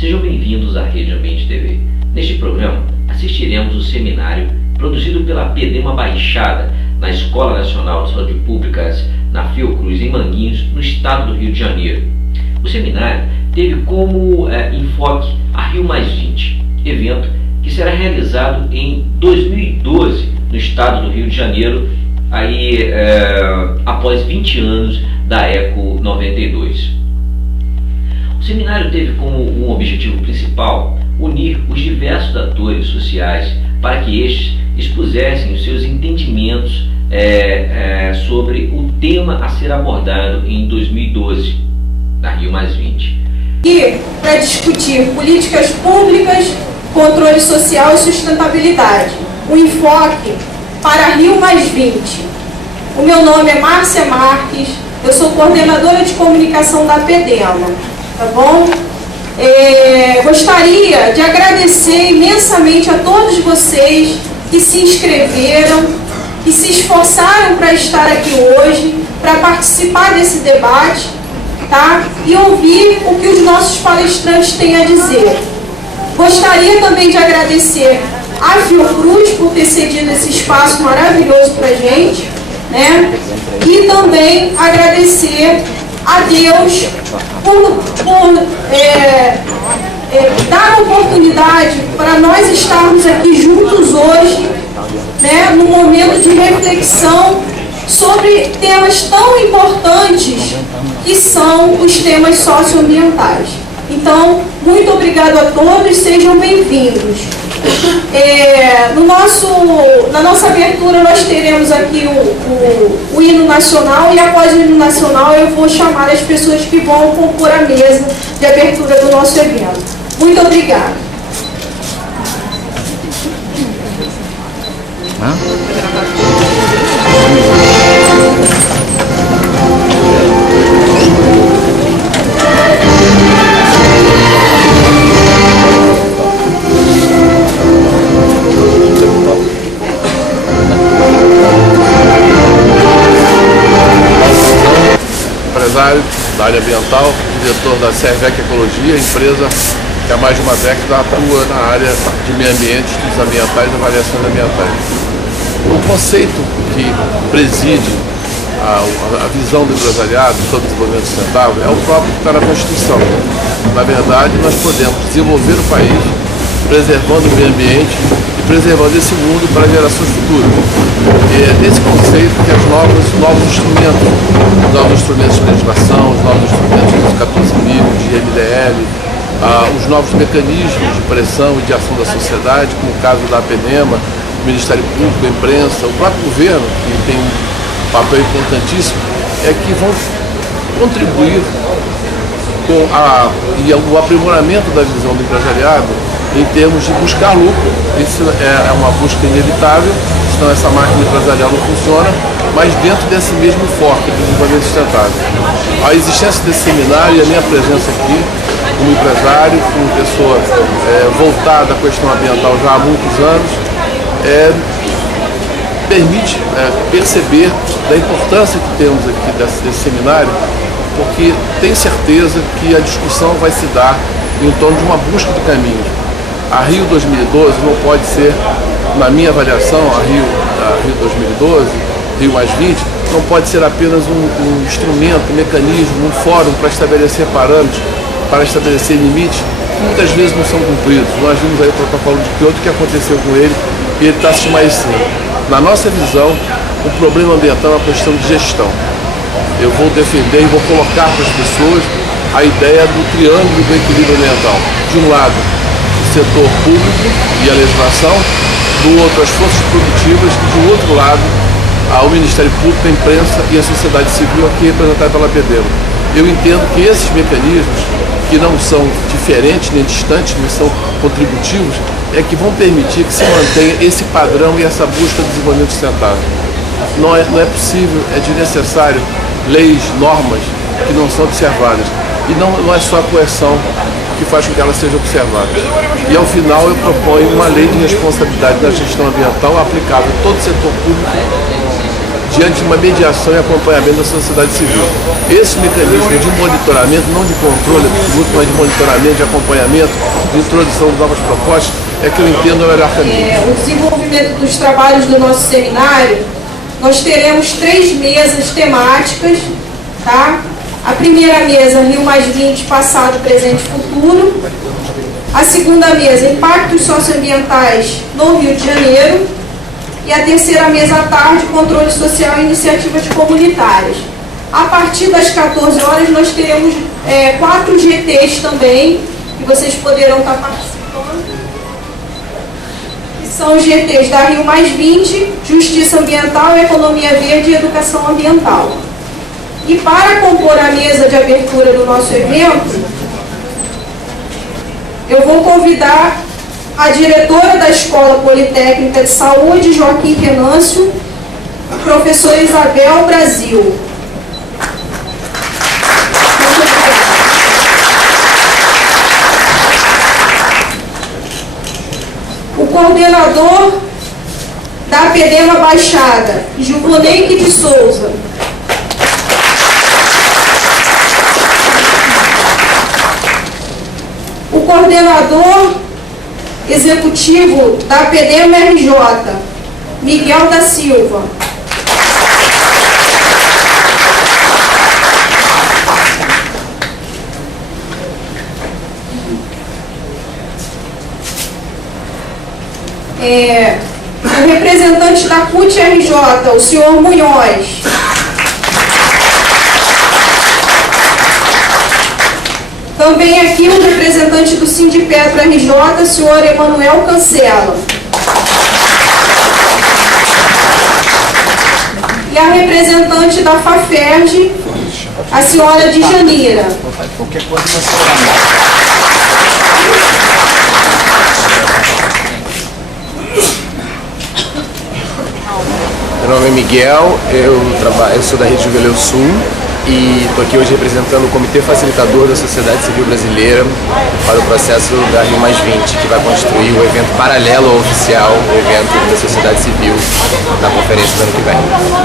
Sejam bem-vindos à Rede Ambiente TV. Neste programa, assistiremos o seminário produzido pela PEDEMA Baixada, na Escola Nacional de Saúde Públicas, na Fiocruz, em Manguinhos, no estado do Rio de Janeiro. O seminário teve como enfoque a Rio+20, evento que será realizado em 2012, no estado do Rio de Janeiro, após 20 anos da Eco 92. O seminário teve como um objetivo principal unir os diversos atores sociais para que estes expusessem os seus entendimentos sobre o tema a ser abordado em 2012, da Rio+20. E para discutir políticas públicas, controle social e sustentabilidade, um enfoque para Rio+20. O meu nome é Márcia Marques, eu sou coordenadora de comunicação da PEDEMA, tá bom? Gostaria de agradecer imensamente a todos vocês que se inscreveram, que se esforçaram para estar aqui hoje, para participar desse debate, tá? E ouvir o que os nossos palestrantes têm a dizer. Gostaria também de agradecer a Fiocruz por ter cedido esse espaço maravilhoso para a gente, né? E também agradecer a Deus por dar a oportunidade para nós estarmos aqui juntos hoje, né, num momento de reflexão sobre temas tão importantes que são os temas socioambientais. Então, muito obrigado a todos, sejam bem-vindos. Na nossa abertura nós teremos aqui o hino nacional, e após o hino nacional eu vou chamar as pessoas que vão compor a mesa de abertura do nosso evento. Muito obrigada. Empresário da área ambiental, diretor da Servec Ecologia, empresa que há mais de uma década atua na área de meio ambiente, estudos ambientais e avaliações ambientais. O conceito que preside a visão do empresariado sobre desenvolvimento sustentável é o próprio que está na Constituição. Na verdade, nós podemos desenvolver o país preservando o meio ambiente e preservando esse mundo para gerações futuras. E é nesse conceito que os novos instrumentos de legislação, os novos instrumentos de 14.000, de MDL, os novos mecanismos de pressão e de ação da sociedade, como o caso da PEDEMA, o Ministério Público, a imprensa, o próprio governo, que tem um papel importantíssimo, é que vão contribuir com o aprimoramento da visão do empresariado em termos de buscar lucro. Isso é uma busca inevitável, senão essa máquina empresarial não funciona, mas dentro desse mesmo foco de desenvolvimento sustentável. A existência desse seminário e a minha presença aqui, como empresário, como pessoa voltada à questão ambiental já há muitos anos, permite perceber da importância que temos aqui desse seminário, porque tenho certeza que a discussão vai se dar em torno de uma busca de caminhos. A Rio 2012 não pode ser, na minha avaliação, a Rio 2012, Rio+20, não pode ser apenas um instrumento, um mecanismo, um fórum para estabelecer parâmetros, para estabelecer limites, que muitas vezes não são cumpridos. Nós vimos aí o protocolo de Kyoto, que aconteceu com ele, e ele está se esmaecendo. Na nossa visão, o problema ambiental é uma questão de gestão. Eu vou defender e vou colocar para as pessoas a ideia do triângulo do equilíbrio ambiental. De um lado, o setor público e a legislação, do outro, as forças produtivas, e do outro lado, o Ministério Público, a imprensa e a sociedade civil, aqui representada pela PEDEMA. Eu entendo que esses mecanismos, que não são diferentes nem distantes, mas são contributivos, é que vão permitir que se mantenha esse padrão e essa busca de desenvolvimento sustentável. Não é possível, é desnecessário leis, normas que não são observadas. E não é só a coerção que faz com que elas sejam observadas. E ao final eu proponho uma lei de responsabilidade da gestão ambiental aplicável a todo o setor público diante de uma mediação e acompanhamento da sociedade civil. Esse mecanismo de monitoramento, não de controle absoluto, mas de monitoramento, de acompanhamento, de introdução de novas propostas, é que eu entendo o melhor caminho. O desenvolvimento dos trabalhos do nosso seminário, nós teremos 3 mesas temáticas, tá? A primeira mesa, Rio+20, passado, presente e futuro. A segunda mesa, impactos socioambientais no Rio de Janeiro. E a terceira mesa à tarde, controle social e iniciativas comunitárias. A partir das 14 horas, nós teremos 4 GTs também, que vocês poderão estar participando. Que são os GTs da Rio+20, Justiça Ambiental, Economia Verde e Educação Ambiental. E para compor a mesa de abertura do nosso evento, eu vou convidar a diretora da Escola Politécnica de Saúde, Joaquim Venâncio, a professora Isabel Brasil. O coordenador da PEDEMA Baixada, Gilvoneide de Souza. O coordenador executivo da PEDEMA RJ, Miguel da Silva. O representante da CUT-RJ, o senhor Munhoz. Também aqui o representante do Sindipetro RJ, o senhor Emanuel Cancela. E a representante da FAFERJ, a senhora Djanira. Qualquer coisa Meu nome é Miguel, eu sou da Rede Juveleu Sul e estou aqui hoje representando o Comitê Facilitador da Sociedade Civil Brasileira para o processo da Rio+20, que vai constituir o evento paralelo ao oficial, o evento da sociedade civil na conferência do ano que vem.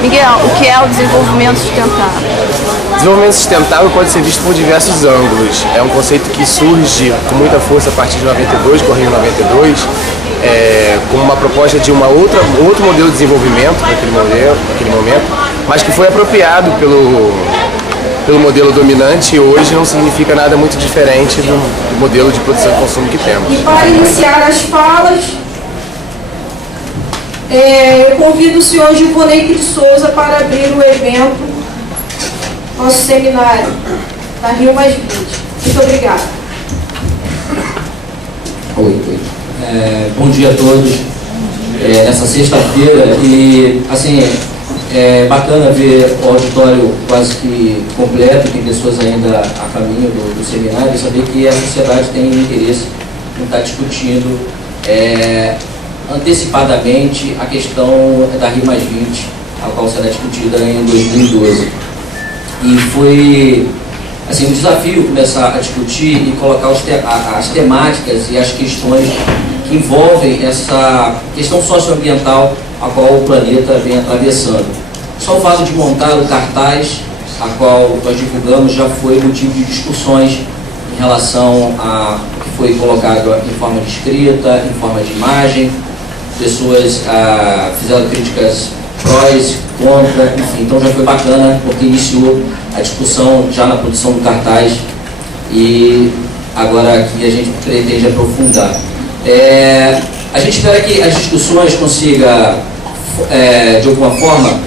Miguel, o que é o desenvolvimento sustentável? Desenvolvimento sustentável pode ser visto por diversos ângulos. É um conceito que surge com muita força a partir de 92, com o Rio 92, como uma proposta de outro modelo de desenvolvimento naquele momento, mas que foi apropriado pelo modelo dominante e hoje não significa nada muito diferente do modelo de produção e consumo que temos. E para iniciar as falas, eu convido o senhor Gilvoneide de Souza para abrir o evento, nosso seminário da Rio+20. Muito obrigada. Oi. Bom dia a todos. Nessa sexta-feira, e assim, é bacana ver o auditório quase que completo, tem pessoas ainda a caminho do seminário, e saber que a sociedade tem interesse em estar discutindo antecipadamente a questão da Rio+20, a qual será discutida em 2012. E foi assim, um desafio começar a discutir e colocar as temáticas e as questões que envolvem essa questão socioambiental a qual o planeta vem atravessando. Só o fato de montar o cartaz, a qual nós divulgamos, já foi motivo de discussões em relação a que foi colocado em forma de escrita, em forma de imagem. Pessoas fizeram críticas prós, contra, enfim, então já foi bacana, porque iniciou a discussão já na produção do cartaz e agora aqui a gente pretende aprofundar. A gente espera que as discussões consigam, de alguma forma,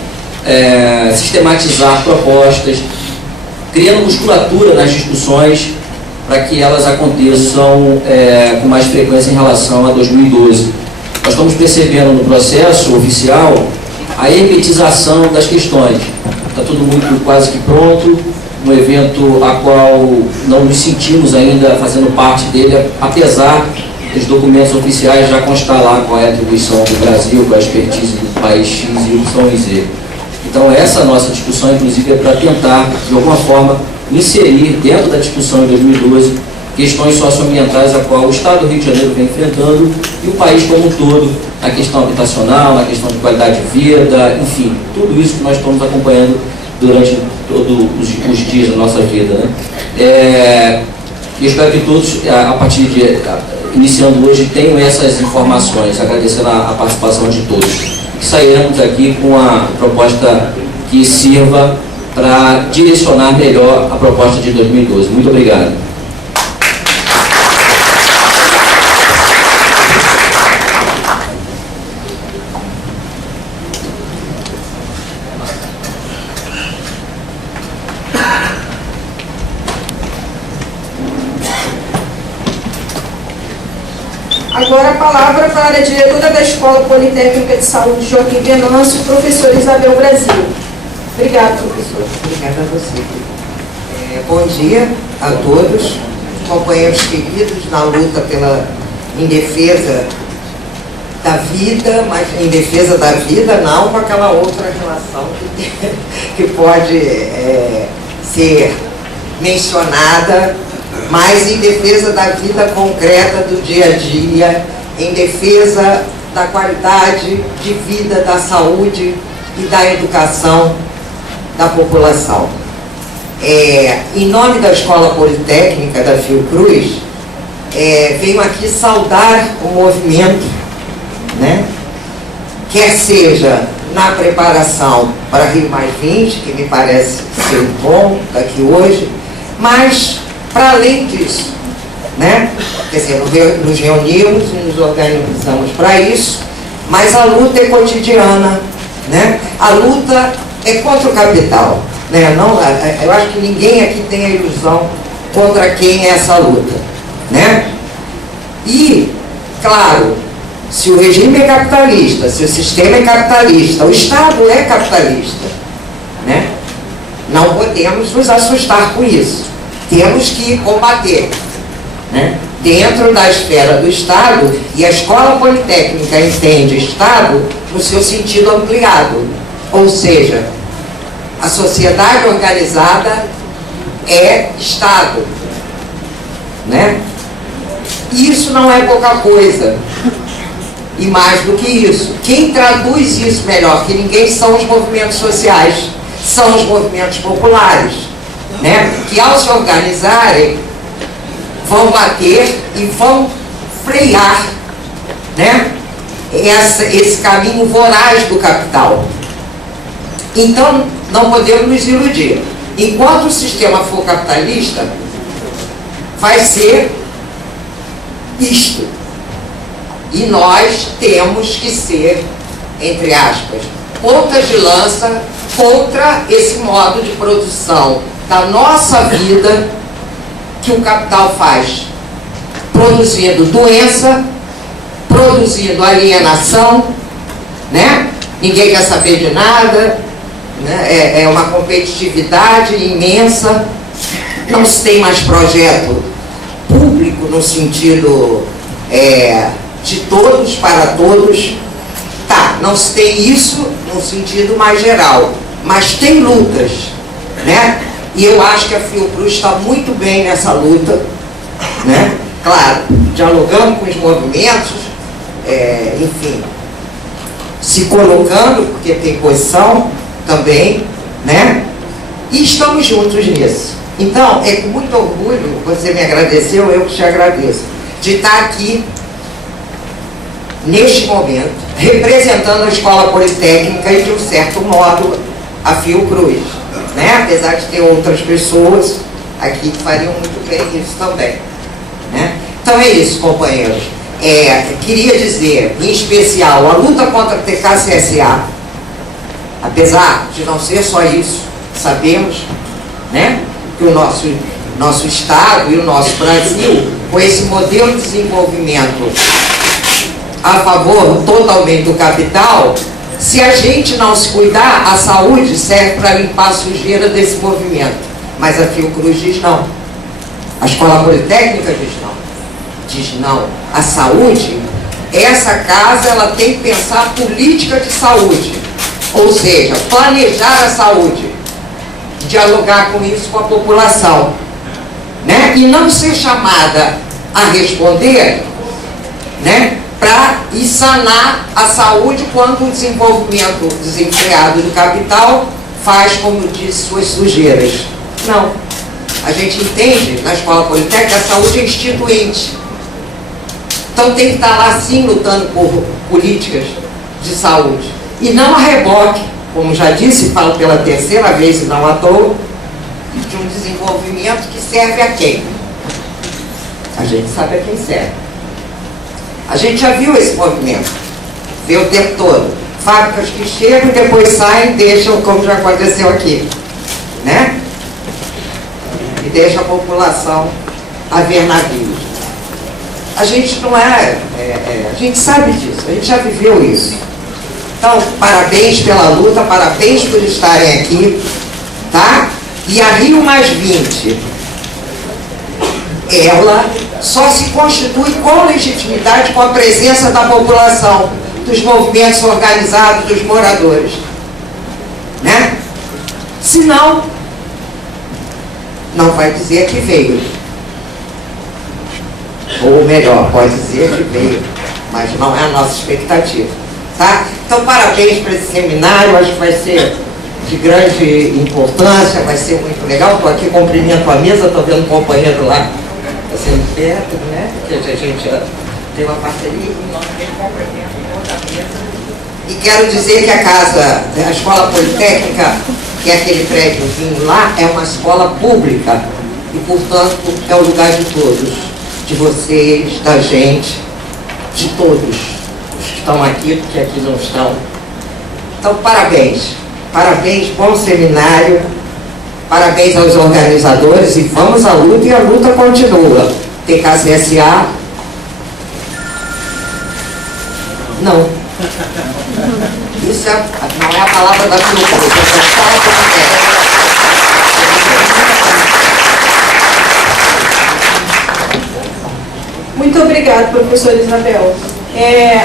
sistematizar propostas, criando musculatura nas discussões para que elas aconteçam com mais frequência em relação a 2012. Nós estamos percebendo no processo oficial a hermetização das questões. Está tudo muito quase que pronto, um evento a qual não nos sentimos ainda fazendo parte dele, apesar dos documentos oficiais já constar lá qual é a atribuição do Brasil, qual é a expertise do país X, Y e Z. Então essa nossa discussão, inclusive, é para tentar, de alguma forma, inserir dentro da discussão em 2012 questões socioambientais a qual o Estado do Rio de Janeiro vem enfrentando e o país como um todo, na questão habitacional, na questão de qualidade de vida, enfim, tudo isso que nós estamos acompanhando durante todos os dias da nossa vida, né? Eu espero que todos, a partir de, iniciando hoje, tenham essas informações, agradecendo a participação de todos. Que sairemos aqui com a proposta que sirva para direcionar melhor a proposta de 2012. Muito obrigado. Agora a palavra para a diretora da Escola Politécnica de Saúde, Joaquim Venâncio, professora Isabel Brasil. Obrigada, professora. Obrigada a você. Bom dia a todos, companheiros queridos na luta em defesa da vida, mas em defesa da vida não com aquela outra relação que pode ser mencionada, mas em defesa da vida concreta do dia a dia, em defesa da qualidade de vida, da saúde e da educação da população. Em nome da Escola Politécnica da Fiocruz, venho aqui saudar o movimento, né? Quer seja na preparação para Rio +20, que me parece ser bom daqui hoje, mas para além disso, né? Quer dizer, nos reunimos e nos organizamos para isso, mas a luta é cotidiana, né? A luta é contra o capital, né? Não, eu acho que ninguém aqui tem a ilusão contra quem é essa luta, né? E, claro, se o regime é capitalista, se o sistema é capitalista, o Estado é capitalista, né? Não podemos nos assustar com isso. Temos que combater, né? Dentro da esfera do Estado, e a Escola Politécnica entende Estado no seu sentido ampliado, ou seja, a sociedade organizada é Estado, né? Isso não é pouca coisa, e mais do que isso, quem traduz isso melhor que ninguém são os movimentos sociais, são os movimentos populares, né? Que ao se organizarem vão bater e vão frear, né? Esse caminho voraz do capital. Então não podemos nos iludir. Enquanto o sistema for capitalista, vai ser isto. E nós temos que ser, entre aspas, pontas de lança contra esse modo de produção da nossa vida que o capital faz, produzindo doença, produzindo alienação, né? Ninguém quer saber de nada, né? É uma competitividade imensa, não se tem mais projeto público no sentido de todos para todos, tá, não se tem isso no sentido mais geral, mas tem lutas, né? E eu acho que a Fiocruz está muito bem nessa luta, né? Claro, dialogando com os movimentos, enfim, se colocando, porque tem posição também, né? E estamos juntos nisso. Então, é com muito orgulho, você me agradeceu, eu que te agradeço, de estar aqui, neste momento, representando a Escola Politécnica e, de um certo modo, a Fiocruz, né? Apesar de ter outras pessoas aqui que fariam muito bem isso também, né? Então é isso, companheiros. Queria dizer, em especial, a luta contra a TK-CSA, apesar de não ser só isso, sabemos, né, que o nosso Estado e o nosso Brasil, com esse modelo de desenvolvimento a favor totalmente do capital, se a gente não se cuidar, a saúde serve para limpar a sujeira desse movimento. Mas a Fiocruz diz não. A Escola Politécnica diz não. Diz não. A saúde, essa casa, ela tem que pensar política de saúde. Ou seja, planejar a saúde. Dialogar com isso com a população. né? E não ser chamada a responder, né? Para sanar a saúde quando o desenvolvimento desenfreado do capital faz, como disse, suas sujeiras. Não. A gente entende, na escola politécnica, a saúde é instituinte. Então tem que estar lá, sim, lutando por políticas de saúde. E não a reboque, como já disse, falo pela terceira vez e não à toa, de um desenvolvimento que serve a quem? A gente sabe a quem serve. A gente já viu esse movimento, vê o tempo todo. Fábricas que chegam e depois saem e deixam, como já aconteceu aqui, né? E deixa a população a ver navios. A gente não a gente sabe disso, a gente já viveu isso. Então, parabéns pela luta, parabéns por estarem aqui, tá? E a Rio+20, ela só se constitui com legitimidade com a presença da população, dos movimentos organizados, dos moradores, né? Senão, não vai dizer que veio. Ou melhor, pode dizer que veio, mas não é a nossa expectativa, tá? Então, parabéns para esse seminário, acho que vai ser de grande importância, vai ser muito legal. Estou aqui, cumprimento a mesa, estou vendo um companheiro lá, sendo perto, né? Que a gente tem uma parceria e nós também cumprimento outra mesa. E quero dizer que a Escola Politécnica, que é aquele prédiozinho lá, é uma escola pública e, portanto, é o lugar de todos, de vocês, da gente, de todos os que estão aqui, porque aqui não estão. Então, parabéns, parabéns, bom seminário, parabéns aos organizadores e vamos à luta, e a luta continua. TKCSA, não. Isso não é a palavra da Fiocruz, é a escola politécnica. Muito obrigada, professora Isabel.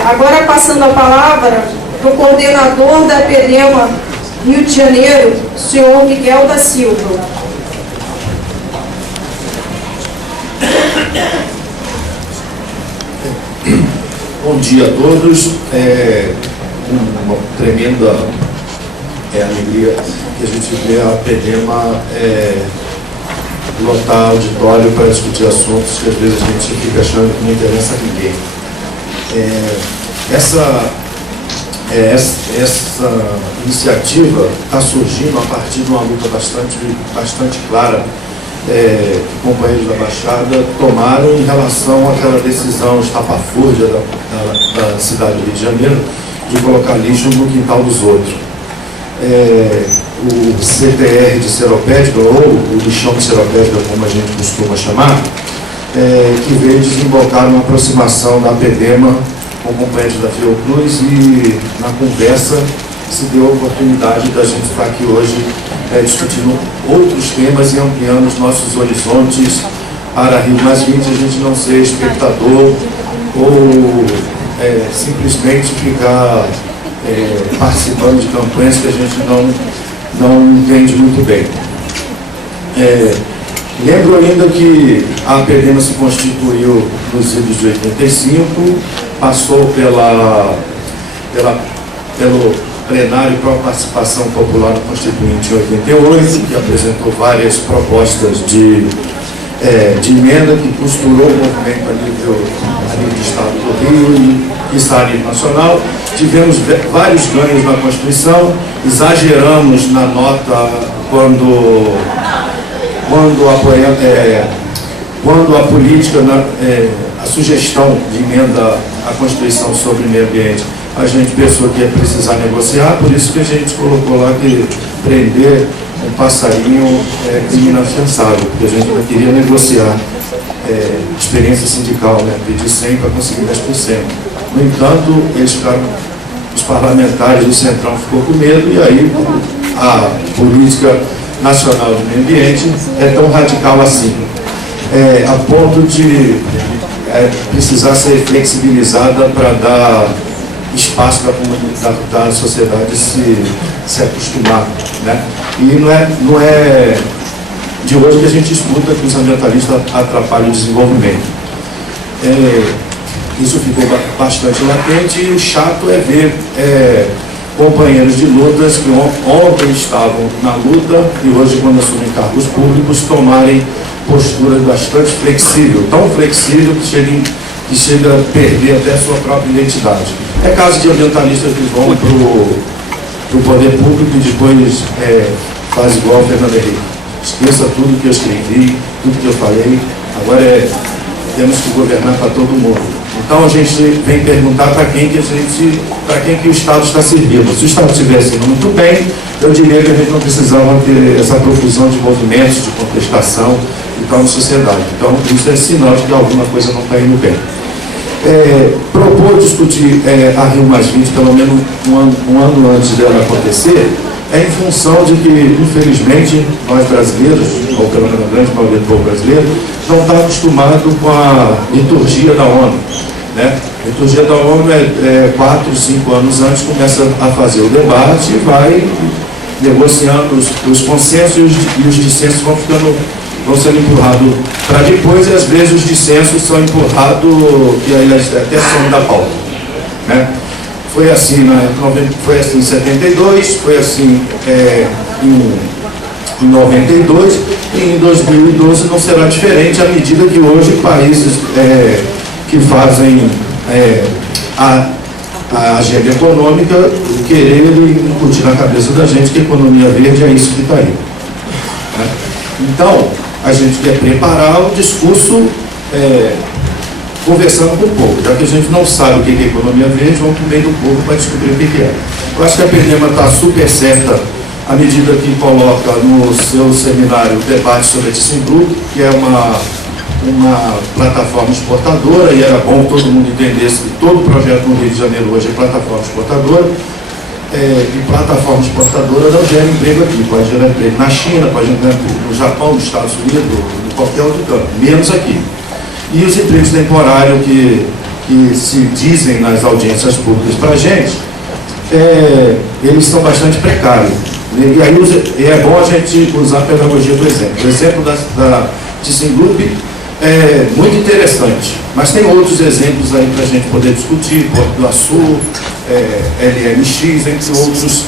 Agora passando a palavra para o coordenador da PEDEMA Rio de Janeiro, senhor Miguel da Silva. Bom dia a todos. Uma tremenda alegria que a gente vê a PEDEMA lotar auditório para discutir assuntos que às vezes a gente fica achando que não interessa a ninguém. Essa iniciativa está surgindo a partir de uma luta bastante clara que companheiros da Baixada tomaram em relação àquela decisão estapafúrdia da cidade do Rio de Janeiro de colocar lixo no quintal dos outros. O CTR de Seropédica, ou o lixão de Seropédica, como a gente costuma chamar, que veio desembocar uma aproximação da PEDEMA com companheiros da Fiocruz, e na conversa se deu a oportunidade da gente estar aqui hoje discutindo outros temas e ampliando os nossos horizontes para Rio+20, a gente não ser espectador ou simplesmente ficar participando de campanhas que a gente não entende muito bem. Lembro ainda que a PEDEMA se constituiu nos idos de 85, passou pelo plenário para a participação popular no Constituinte em 88, que apresentou várias propostas de emenda que costurou o movimento a nível do Estado do Rio e está a nível nacional. Tivemos vários ganhos na Constituição, exageramos na nota quando a política, a sugestão de emenda à Constituição sobre o meio ambiente, a gente pensou que ia precisar negociar, por isso que a gente colocou lá que prender um passarinho é crime inafiançável, porque a gente não queria negociar experiência sindical, né? Pedir 100 para conseguir 10%. No entanto, os parlamentares do Centrão ficou com medo, e aí a política nacional de meio ambiente é tão radical assim, a ponto de precisar ser flexibilizada para dar espaço para a comunidade, da sociedade se acostumar, né? E não é de hoje que a gente escuta que os ambientalistas atrapalham o desenvolvimento. Isso ficou bastante latente e o chato é ver companheiros de lutas que ontem estavam na luta e hoje, quando assumem cargos públicos, tomarem postura bastante flexível, tão flexível que chega a perder até a sua própria identidade. É caso de ambientalistas que vão para o poder público e depois faz igual o Fernando Henrique. Esqueça tudo que eu escrevi, tudo que eu falei, agora temos que governar para todo mundo. Então a gente vem perguntar para quem que o Estado está servindo. Se o Estado estivesse indo muito bem, eu diria que a gente não precisava ter essa profusão de movimentos, de contestação e tal na sociedade. Então isso é sinal de que alguma coisa não está indo bem. Propor discutir a Rio+20, pelo menos um ano antes dela acontecer, em função de que, infelizmente, nós brasileiros, ou pelo menos a grande maioria do povo brasileiro, não está acostumado com a liturgia da ONU. Né? A liturgia da ONU 4, 5 anos antes começa a fazer o debate e vai negociando os consensos e os dissensos vão sendo empurrados para depois, e às vezes os dissensos são empurrados e aí até somem da pauta. Né? Foi assim em 72, foi assim em 92 e em 2012 não será diferente, à medida que hoje países que fazem a agenda econômica quererem incutir na cabeça da gente que a economia verde é isso que está aí. Né? Então, a gente quer preparar o discurso conversando com o povo, já que a gente não sabe o que é economia verde, vamos para o meio do povo para descobrir o que é. Eu acho que a PEDEMA está super certa à medida que coloca no seu seminário o debate sobre a ThyssenKrupp, que é uma plataforma exportadora, e era bom todo mundo entendesse que todo projeto no Rio de Janeiro hoje é plataforma exportadora, e plataforma exportadora não gera emprego aqui, pode gerar emprego na China, pode gerar emprego no Japão, nos Estados Unidos, em qualquer outro canto, menos aqui. E os empregos temporários que se dizem nas audiências públicas para a gente, eles são bastante precários. E aí é bom a gente usar a pedagogia do exemplo. O exemplo da ThyssenKrupp é muito interessante, mas tem outros exemplos aí para a gente poder discutir, Porto do Açu, LMX, entre outros,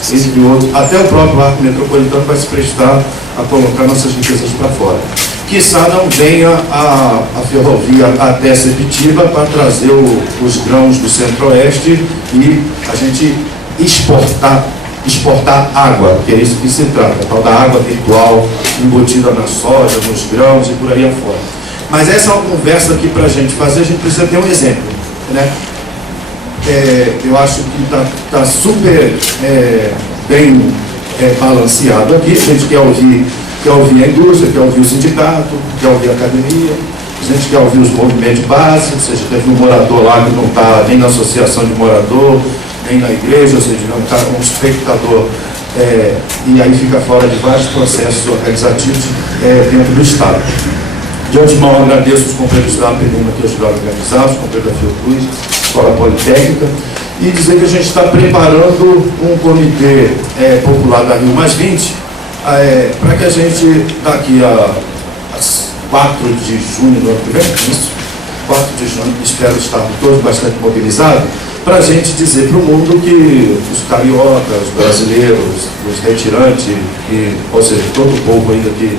até o próprio arco metropolitano vai se prestar a colocar nossas riquezas para fora. Quiçá não venha a ferrovia até Sepetiba para trazer os grãos do Centro-Oeste e a gente exportar água, que é isso que se trata, a tal da água virtual embutida na soja, nos grãos e por aí afora. Mas essa é uma conversa que para a gente fazer, a gente precisa ter um exemplo. Né? Eu acho que está super bem balanceado aqui, a gente quer ouvir a indústria, quer ouvir o sindicato, quer ouvir a academia, a gente quer ouvir os movimentos básicos, ou seja, teve um morador lá que não está nem na associação de morador, nem na igreja, ou seja, não está um espectador, e aí fica fora de vários processos organizativos dentro do Estado. De antemão, agradeço os companheiros da PEDEMA que ajudaram a organizar, os companheiros da Fiocruz, Escola Politécnica, e dizer que a gente está preparando um comitê popular da Rio+20, para que a gente, daqui a 4 de junho do ano que vem, 4 de junho, espero estar todos bastante mobilizados, para a gente dizer para o mundo que os cariocas, os brasileiros, os retirantes, ou seja, todo o povo ainda que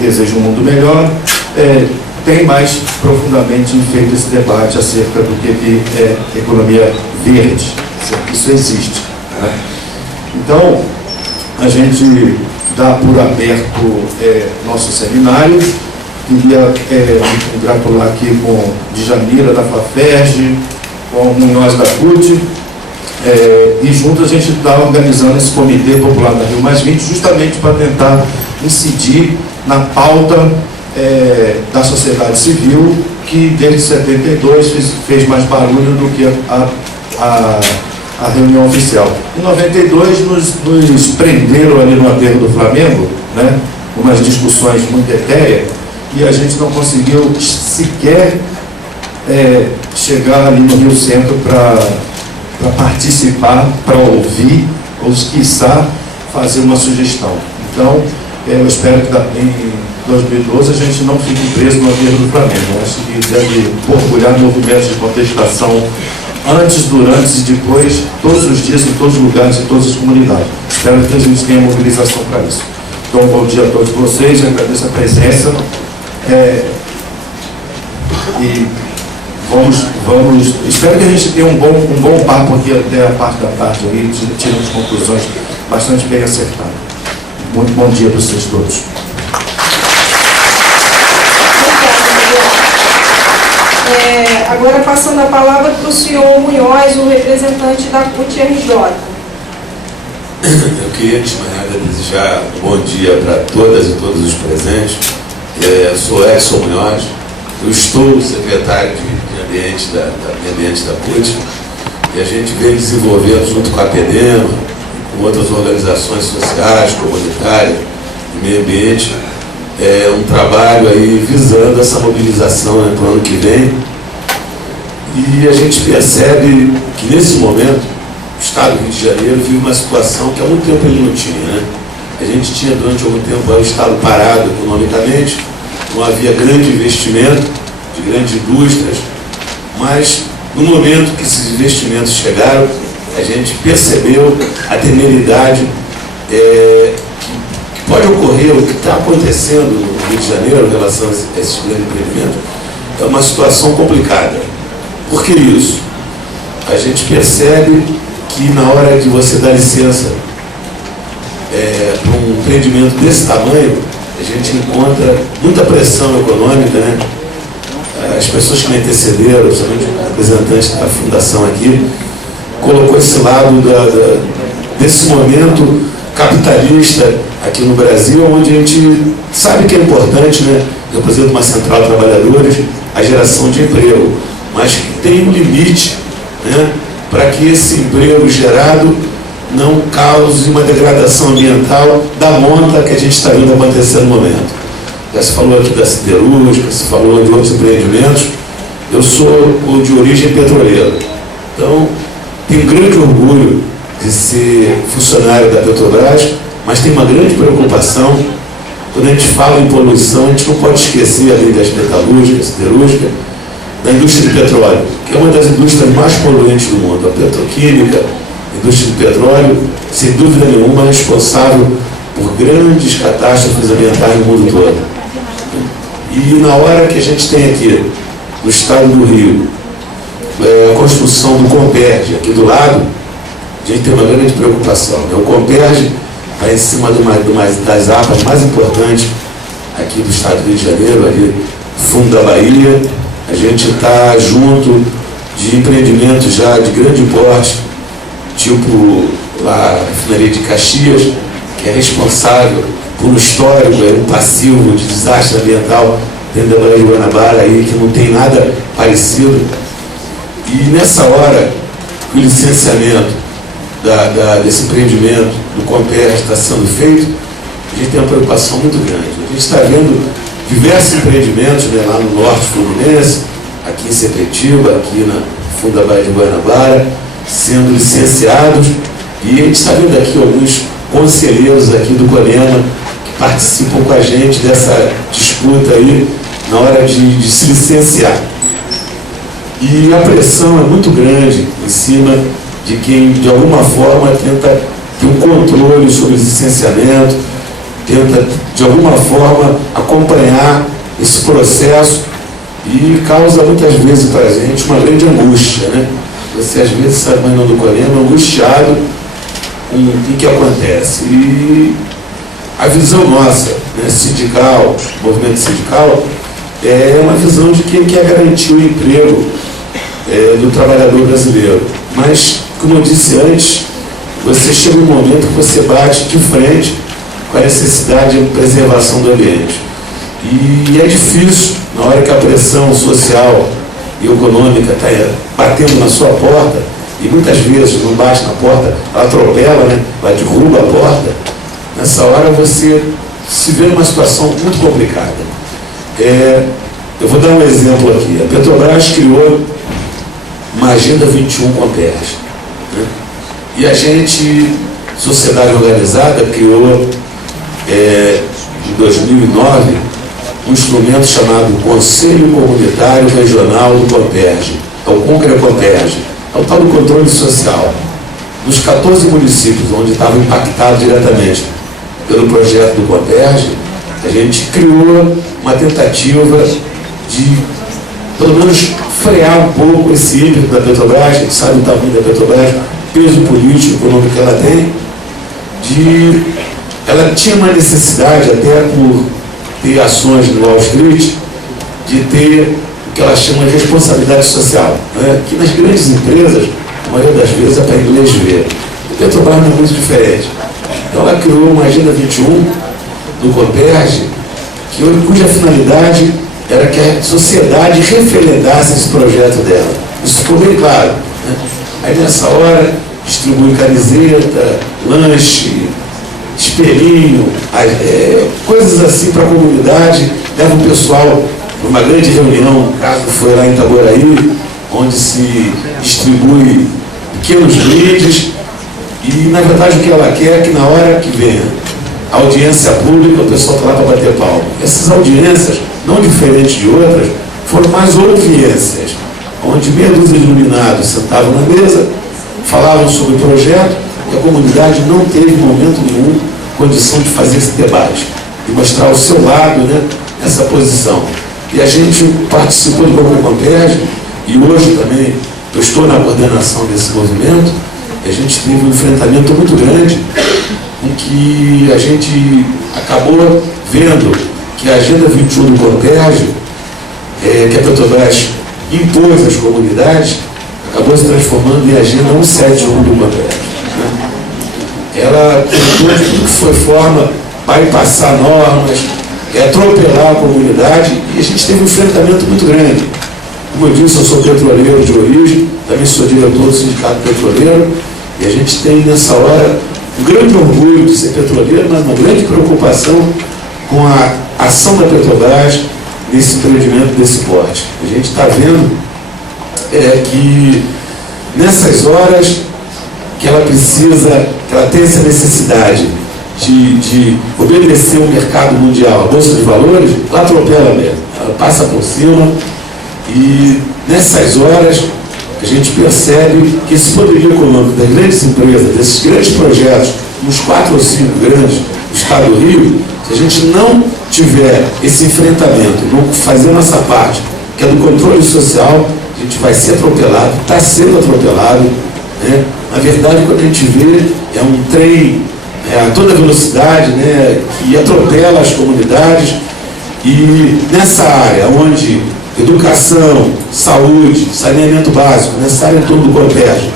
deseja um mundo melhor, tem mais profundamente feito esse debate acerca do que é economia verde. Isso existe. Né? Então, a gente dá por aberto nosso seminário. Queria me congratular aqui com Djanira da FAFERJ, com o Munhoz da CUT, e juntos a gente está organizando esse Comitê Popular da Rio+20 justamente para tentar incidir na pauta da sociedade civil, que desde 72 fez mais barulho do que a reunião oficial. Em 92 nos prenderam ali no aterro do Flamengo, né, umas discussões muito etéreas, e a gente não conseguiu sequer chegar ali no Rio Centro para participar, para ouvir, ou quiçá fazer uma sugestão. Então, Eu espero que em 2012 a gente não fique preso no aterro do Flamengo. Eu acho que deve orgulhar movimentos de contestação antes, durante e depois, todos os dias, em todos os lugares, em todas as comunidades. Espero que a gente tenha mobilização para isso. Então, bom dia a todos vocês, agradeço a presença. E espero que a gente tenha um bom papo aqui até a parte da tarde aí, tirando conclusões bastante bem acertadas. Muito bom dia para vocês todos. Agora passando a palavra para o senhor Munhoz, o representante da CUT-RJ. Eu queria, antes de mais nada, desejar um bom dia para todas e todos os presentes. Eu sou Edson Munhoz, eu estou secretário de Meio Ambiente da CUT, e a gente vem desenvolvendo, junto com a PEDEMA, com outras organizações sociais, comunitárias, de meio ambiente, um trabalho aí visando essa mobilização, né, para o ano que vem. E a gente percebe que, nesse momento, o Estado do Rio de Janeiro vive uma situação que há muito tempo ele não tinha, né? A gente tinha, durante algum tempo, o Estado parado economicamente, não havia grande investimento de grandes indústrias, mas no momento que esses investimentos chegaram, a gente percebeu a temeridade que pode ocorrer, o que está acontecendo no Rio de Janeiro em relação a esses grandes empreendimentos, é uma situação complicada. Por que isso? A gente percebe que na hora de você dar licença para um empreendimento desse tamanho, a gente encontra muita pressão econômica, né? As pessoas que me antecederam, principalmente o representante da fundação aqui, colocou esse lado desse momento capitalista aqui no Brasil, onde a gente sabe que é importante, né? Eu represento uma central de trabalhadores, a geração de emprego, mas que tem um limite, né, para que esse emprego gerado não cause uma degradação ambiental da monta que a gente está vendo acontecer no momento. Já se falou aqui da siderúrgica, se falou de outros empreendimentos. Eu sou de origem petroleira, então tenho grande orgulho de ser funcionário da Petrobras, mas tem uma grande preocupação. Quando a gente fala em poluição, a gente não pode esquecer, além das metalúrgicas, siderúrgica, da indústria de petróleo, que é uma das indústrias mais poluentes do mundo. A petroquímica, a indústria de petróleo, sem dúvida nenhuma, é responsável por grandes catástrofes ambientais no mundo todo. E na hora que a gente tem aqui, no estado do Rio, a construção do Comperj aqui do lado, a gente tem uma grande preocupação. O Comperj está em cima de uma das APAs mais importantes aqui do estado do Rio de Janeiro, ali fundo da Bahia. A gente está junto de empreendimentos já de grande porte, tipo lá a refinaria de Caxias, que é responsável por um histórico, um passivo de desastre ambiental dentro da Baía de Guanabara, aí, que não tem nada parecido. E nessa hora, o licenciamento desse empreendimento, do Comperj, está sendo feito, a gente tem uma preocupação muito grande. A gente está vendo diversos empreendimentos, né, lá no norte fluminense, aqui em Sepetiba, aqui na fundo da Baía de Guanabara, sendo licenciados, e a gente está vendo aqui alguns conselheiros aqui do CONEMA que participam com a gente dessa disputa aí na hora de se licenciar. E a pressão é muito grande em cima de quem, de alguma forma, tenta ter um controle sobre o licenciamento, tenta, de alguma forma, acompanhar esse processo e causa, muitas vezes, para a gente uma grande angústia, né? Você, às vezes, sai da manhã do CONEMA angustiado com o que acontece. E a visão nossa, né, sindical, movimento sindical, é uma visão de quem quer garantir o emprego do trabalhador brasileiro. Mas, como eu disse antes, você chega um momento que você bate de frente com a necessidade de preservação do ambiente. E é difícil, na hora que a pressão social e econômica está batendo na sua porta, e muitas vezes não bate na porta, ela atropela, né? Ela derruba a porta. Nessa hora você se vê numa situação muito complicada. Eu vou dar um exemplo aqui. A Petrobras criou uma Agenda 21 Comperj, né? E a gente, sociedade organizada, criou em 2009, um instrumento chamado Conselho Comunitário Regional do CONPERJ, é o CONCRE-CONPERJ, é o tal do controle social. Nos 14 municípios onde estava impactado diretamente pelo projeto do CONPERJ, a gente criou uma tentativa de, pelo menos, frear um pouco esse ímpeto da Petrobras. A gente sabe o tamanho da Petrobras, o peso político e econômico que ela tem, ela tinha uma necessidade, até por ter ações no Wall Street, de ter o que ela chama de responsabilidade social, né? Que nas grandes empresas, a maioria das vezes, é para inglês ver. A Petrobras não é muito diferente. Então ela criou uma Agenda 21 do CONPERJ, cuja finalidade era que a sociedade referendasse esse projeto dela. Isso ficou bem claro, né? Aí nessa hora distribui camiseta, lanche, espelhinho, coisas assim para a comunidade, leva o pessoal para uma grande reunião, o caso foi lá em Itaboraí, onde se distribui pequenos brindes, e na verdade o que ela quer é que na hora que venha a audiência pública, o pessoal está lá para bater palma. Essas audiências, não diferentes de outras, foram mais audiências, onde meia dúzia de iluminados sentavam na mesa, falavam sobre o projeto, e a comunidade não teve em momento nenhum condição de fazer esse debate, de mostrar o seu lado, né, nessa posição. E a gente participou do CONPERJ, e hoje também eu estou na coordenação desse movimento. A gente teve um enfrentamento muito grande, em que a gente acabou vendo que a Agenda 21 do CONPERJ, que a Petrobras impôs às comunidades, acabou se transformando em Agenda 171 do CONPERJ, né? Ela tentou de tudo que foi forma bypassar normas, atropelar a comunidade, e a gente teve um enfrentamento muito grande. Como eu disse, eu sou petroleiro de origem, também sou diretor do Sindicato Petroleiro, e a gente tem nessa hora um grande orgulho de ser petroleiro, mas uma grande preocupação com a ação da Petrobras nesse empreendimento desse porte. A gente está vendo que nessas horas que ela precisa, que ela tem essa necessidade de obedecer o mercado mundial, a Bolsa de Valores, ela atropela mesmo, ela passa por cima, e nessas horas a gente percebe que esse poderio econômico das grandes empresas, desses grandes projetos, uns 4 ou 5 grandes do estado do Rio, se a gente não tiver esse enfrentamento, não fazer a nossa parte, que é do controle social, a gente vai ser atropelado, está sendo atropelado, né? Na verdade, quando a gente vê, é um trem a toda velocidade, né, que atropela as comunidades, e nessa área onde educação, saúde, saneamento básico, nessa área em torno do CONPERJ,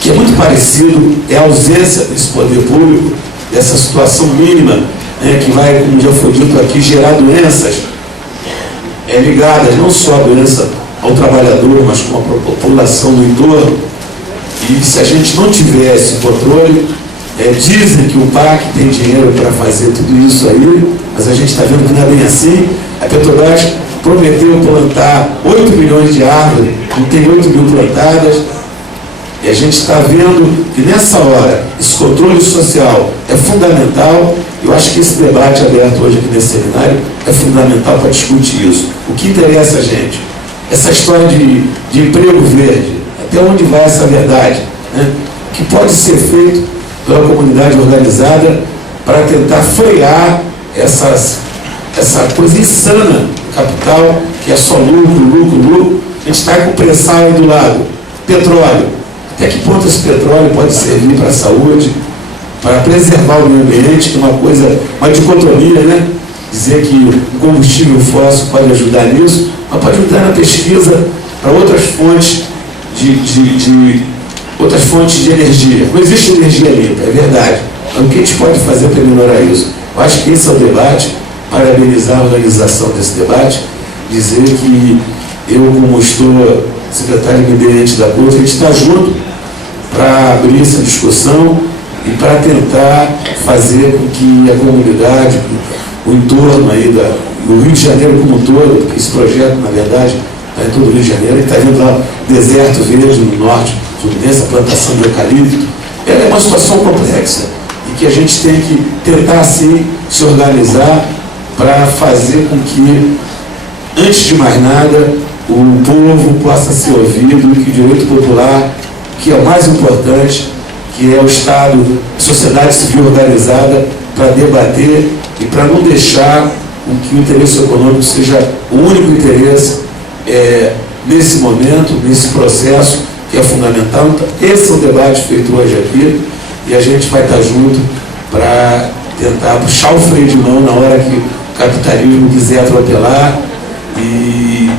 que é muito parecido, é a ausência desse poder público, dessa situação mínima, né, que vai, como já foi dito aqui, gerar doenças ligadas não só à doença ao trabalhador, mas com a população do entorno. E se a gente não tiver esse controle, dizem que o PAC tem dinheiro para fazer tudo isso aí, mas a gente está vendo que não é bem assim. A Petrobras prometeu plantar 8 milhões de árvores, não tem 8 mil plantadas, e a gente está vendo que nessa hora esse controle social é fundamental. Eu acho que esse debate aberto hoje aqui nesse seminário é fundamental para discutir isso. O que interessa a gente? Essa história de emprego verde, até onde vai essa verdade, né? O que pode ser feito pela comunidade organizada para tentar frear essa coisa insana do capital, que é só lucro. A gente está com o pré-sal aí do lado, petróleo. Até que ponto esse petróleo pode servir para a saúde, para preservar o meio ambiente, que é uma dicotomia, né? Dizer que o combustível fóssil pode ajudar nisso, mas pode ajudar na pesquisa para outras fontes de energia. Não existe energia limpa, é verdade. Mas o que a gente pode fazer para melhorar isso? Eu acho que esse é o debate, parabenizar a organização desse debate, dizer que eu, como estou secretário de Meio Ambiente da CUT, a gente está junto para abrir essa discussão e para tentar fazer com que a comunidade, o entorno aí do Rio de Janeiro como um todo, porque esse projeto, na verdade, está em todo o Rio de Janeiro, e está vendo lá o deserto verde no norte, Fluminense, a plantação de eucalipto. É uma situação complexa. e que a gente tem que tentar, sim, se organizar para fazer com que, antes de mais nada, o povo possa ser ouvido, que o direito popular, que é o mais importante, que é o Estado, a sociedade civil organizada, para debater e para não deixar que o interesse econômico seja o único interesse nesse momento, nesse processo que é fundamental. Então, esse é o debate feito hoje aqui e a gente vai estar junto para tentar puxar o freio de mão na hora que o capitalismo quiser atropelar e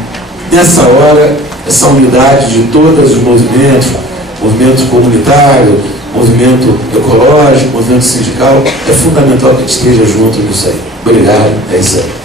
nessa hora essa unidade de todos os movimentos, movimento comunitário, movimento ecológico, movimento sindical, é fundamental que a gente esteja junto nisso aí. Obrigado, é isso aí.